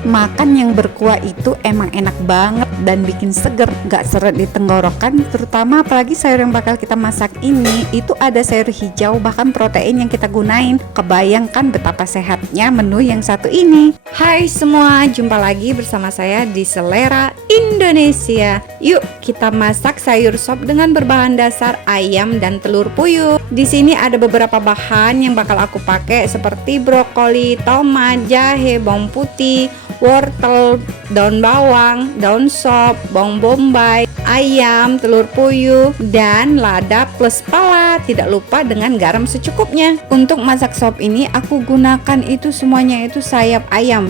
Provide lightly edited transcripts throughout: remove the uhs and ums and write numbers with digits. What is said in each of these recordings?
Makan yang berkuah itu emang enak banget dan bikin seger, gak seret di tenggorokan. Terutama apalagi sayur yang bakal kita masak ini, itu ada sayur hijau, bahkan protein yang kita gunain. Kebayangkan betapa sehatnya menu yang satu ini. Hai semua, jumpa lagi bersama saya di Selera Indonesia. Yuk kita masak sayur sop dengan berbahan dasar ayam dan telur puyuh. Di sini ada beberapa bahan yang bakal aku pakai seperti brokoli, tomat, jahe, bawang putih, wortel, daun bawang, daun sop, bawang bombay, ayam, telur puyuh, dan lada plus pala. Tidak lupa dengan garam secukupnya. Untuk masak sop ini aku gunakan itu semuanya itu sayap ayam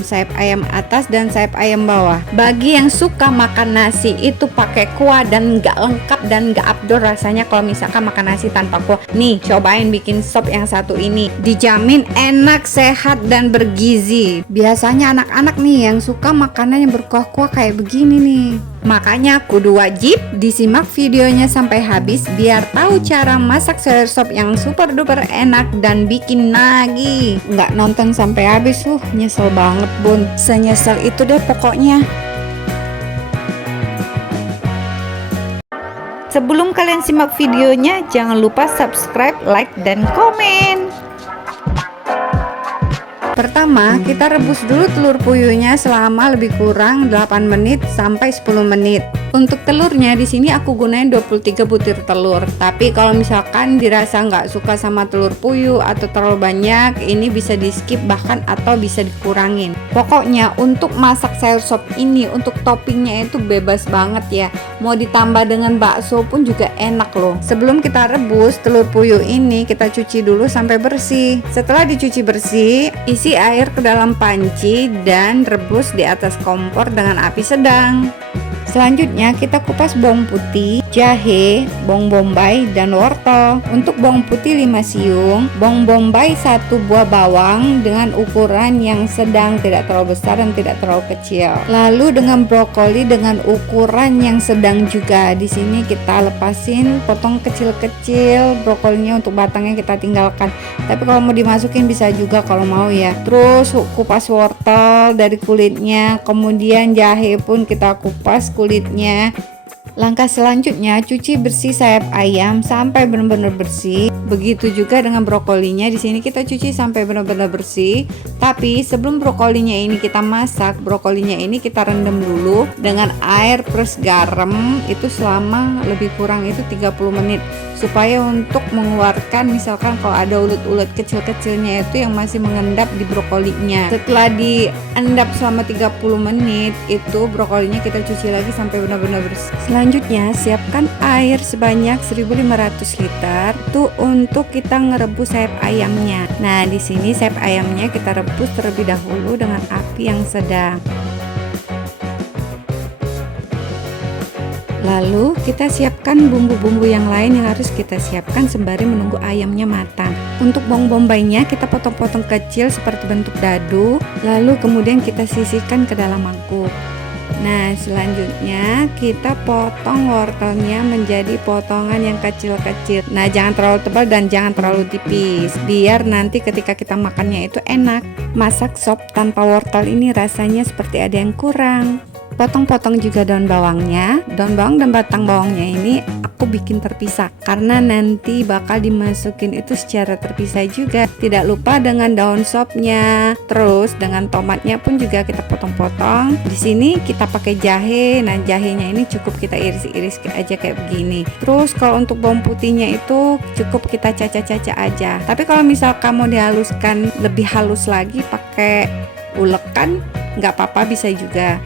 atas dan sayap ayam bawah. Bagi yang suka makan nasi itu pakai kuah dan nggak lengkap dan nggak abdol rasanya kalau misalkan makan nasi tanpa kuah. Nih, cobain bikin sop yang satu ini. Dijamin enak, sehat, dan bergizi. Biasanya anak-anak nih yang suka makanan yang berkuah-kuah kayak begini nih. Makanya kudu wajib disimak videonya sampai habis biar tahu cara masak sayur sop yang super duper enak dan bikin nagih. Nggak nonton sampai habis nyesel banget bun. Senyesel itu deh pokoknya. Sebelum kalian simak videonya, jangan lupa subscribe, like, dan komen. Pertama, kita rebus dulu telur puyuhnya selama lebih kurang 8 menit sampai 10 menit. Untuk telurnya di sini aku gunain 23 butir telur. Tapi kalau misalkan dirasa nggak suka sama telur puyuh atau terlalu banyak, ini bisa di skip bahkan atau bisa dikurangin. Pokoknya untuk masak sayur sop ini, untuk toppingnya itu bebas banget ya. Mau ditambah dengan bakso pun juga enak loh. Sebelum kita rebus telur puyuh ini, kita cuci dulu sampai bersih. Setelah dicuci bersih, isi air ke dalam panci dan rebus di atas kompor dengan api sedang. Selanjutnya kita kupas bawang putih, jahe, bawang bombay, dan wortel. Untuk bawang putih 5 siung, bawang bombay 1 buah bawang dengan ukuran yang sedang, tidak terlalu besar dan tidak terlalu kecil. Lalu dengan brokoli dengan ukuran yang sedang juga. Di sini kita lepasin, potong kecil-kecil brokolinya, untuk batangnya kita tinggalkan. Tapi kalau mau dimasukin bisa juga kalau mau ya. Terus kupas wortel dari kulitnya, kemudian jahe pun kita kupas kulitnya. Langkah selanjutnya cuci bersih sayap ayam sampai benar-benar bersih. Begitu juga dengan brokolinya. Di sini kita cuci sampai benar-benar bersih. Tapi sebelum brokolinya ini kita masak, brokolinya ini kita rendam dulu dengan air plus garam itu selama lebih kurang itu 30 menit. Supaya untuk mengeluarkan misalkan kalau ada ulet-ulet kecil-kecilnya itu yang masih mengendap di brokolinya. Setelah diendap selama 30 menit itu brokolinya kita cuci lagi sampai benar-benar bersih. Selanjutnya siapkan air sebanyak 1500 liter itu untuk kita ngerebus sayap ayamnya. Nah, di sini sayap ayamnya kita rebus terlebih dahulu dengan api yang sedang. Lalu kita siapkan bumbu-bumbu yang lain yang harus kita siapkan sembari menunggu ayamnya matang. Untuk bawang bombaynya kita potong-potong kecil seperti bentuk dadu. Lalu kemudian kita sisihkan ke dalam mangkuk. Nah, selanjutnya kita potong wortelnya menjadi potongan yang kecil-kecil. Nah, jangan terlalu tebal dan jangan terlalu tipis, biar nanti ketika kita makannya itu enak. Masak sop tanpa wortel ini rasanya seperti ada yang kurang. Potong-potong juga daun bawangnya. Daun bawang dan batang bawangnya ini aku bikin terpisah karena nanti bakal dimasukin itu secara terpisah juga. Tidak lupa dengan daun sopnya. Terus dengan tomatnya pun juga kita potong-potong. Di sini kita pakai jahe. Nah, jahenya ini cukup kita iris-iris aja kayak begini. Terus kalau untuk bawang putihnya itu cukup kita caca-caca aja. Tapi kalau misal kamu dihaluskan lebih halus lagi pakai ulekan, nggak apa-apa, bisa juga.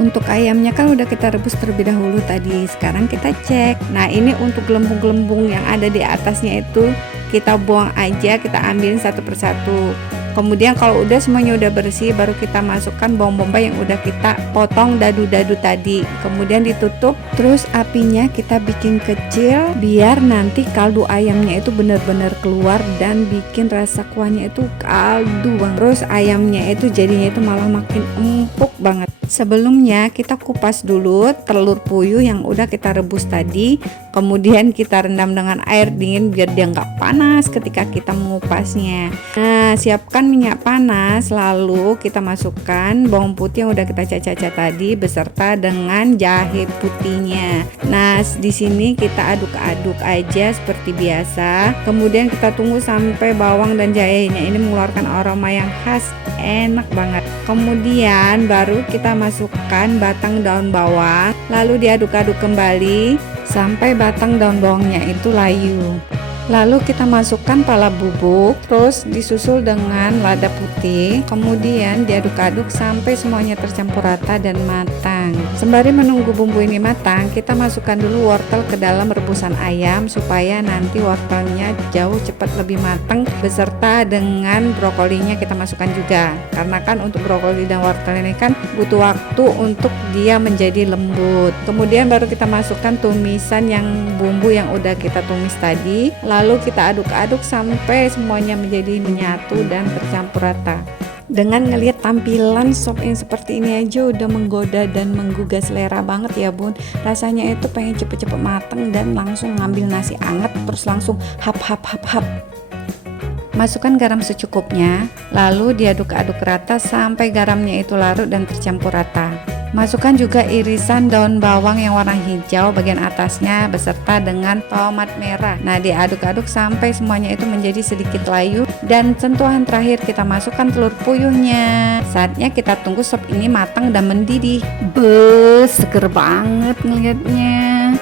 Untuk ayamnya kan udah kita rebus terlebih dahulu tadi. Sekarang kita cek. Nah, ini untuk gelembung-gelembung yang ada di atasnya itu kita buang aja, kita ambilin satu persatu. Kemudian kalau udah semuanya udah bersih, baru kita masukkan bawang bombay yang udah kita potong dadu-dadu tadi. Kemudian ditutup, terus apinya kita bikin kecil biar nanti kaldu ayamnya itu benar-benar keluar dan bikin rasa kuahnya itu kaldu bang. Terus ayamnya itu jadinya itu malah makin empuk banget. Sebelumnya kita kupas dulu telur puyuh yang udah kita rebus tadi Kemudian kita rendam dengan air dingin biar dia nggak panas ketika kita mengupasnya. Nah, siapkan minyak panas, lalu kita masukkan bawang putih yang udah kita cacah-cacah tadi beserta dengan jahe putihnya. Nah, di sini kita aduk-aduk aja seperti biasa. Kemudian kita tunggu sampai bawang dan jahenya ini mengeluarkan aroma yang khas, enak banget. Kemudian baru kita masukkan batang daun bawang, lalu diaduk-aduk kembali sampai batang daun bawangnya itu layu. Lalu kita masukkan pala bubuk, terus disusul dengan lada putih, kemudian diaduk-aduk sampai semuanya tercampur rata dan matang. Sembari menunggu bumbu ini matang, kita masukkan dulu wortel ke dalam rebusan ayam supaya nanti wortelnya jauh cepat lebih matang beserta dengan brokolinya kita masukkan juga. Karena kan untuk brokoli dan wortel ini kan butuh waktu untuk dia menjadi lembut. Kemudian baru kita masukkan tumisan yang bumbu yang udah kita tumis tadi. Lalu kita aduk-aduk sampai semuanya menjadi menyatu dan tercampur rata. Dengan ngelihat tampilan sop yang seperti ini aja udah menggoda dan menggugah selera banget ya bun. Rasanya itu pengen cepet-cepet mateng dan langsung ngambil nasi anget terus langsung hap. Masukkan garam secukupnya, lalu diaduk-aduk rata sampai garamnya itu larut dan tercampur rata. Masukkan juga irisan daun bawang yang warna hijau bagian atasnya beserta dengan tomat merah. Nah, diaduk-aduk sampai semuanya itu menjadi sedikit layu, dan sentuhan terakhir kita masukkan telur puyuhnya. Saatnya kita tunggu sop ini matang dan mendidih. Seger banget ngeliatnya.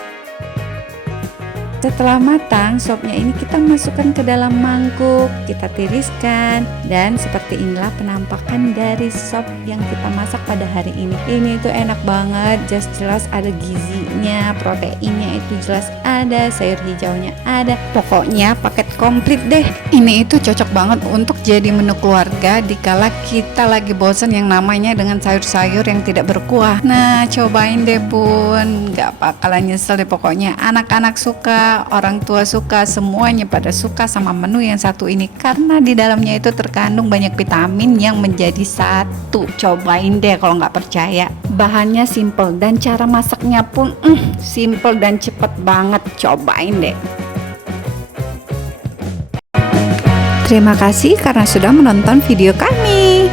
Setelah matang, sopnya ini kita masukkan ke dalam mangkuk, kita tiriskan, dan seperti inilah penampakan dari sop yang kita masak pada hari ini. Ini tuh enak banget, jelas ada gizinya, proteinnya itu jelas ada, sayur hijaunya ada, pokoknya paket komplit deh. Ini itu cocok banget untuk jadi menu keluarga dikala kita lagi bosan yang namanya dengan sayur-sayur yang tidak berkuah. Nah, cobain deh bun, gak bakalan nyesel deh pokoknya. Anak-anak suka, orang tua suka, semuanya pada suka sama menu yang satu ini karena di dalamnya itu terkandung banyak vitamin yang menjadi satu. Cobain deh kalau nggak percaya. Bahannya simple dan cara masaknya pun simple dan cepet banget. Cobain deh. Terima kasih karena sudah menonton video kami.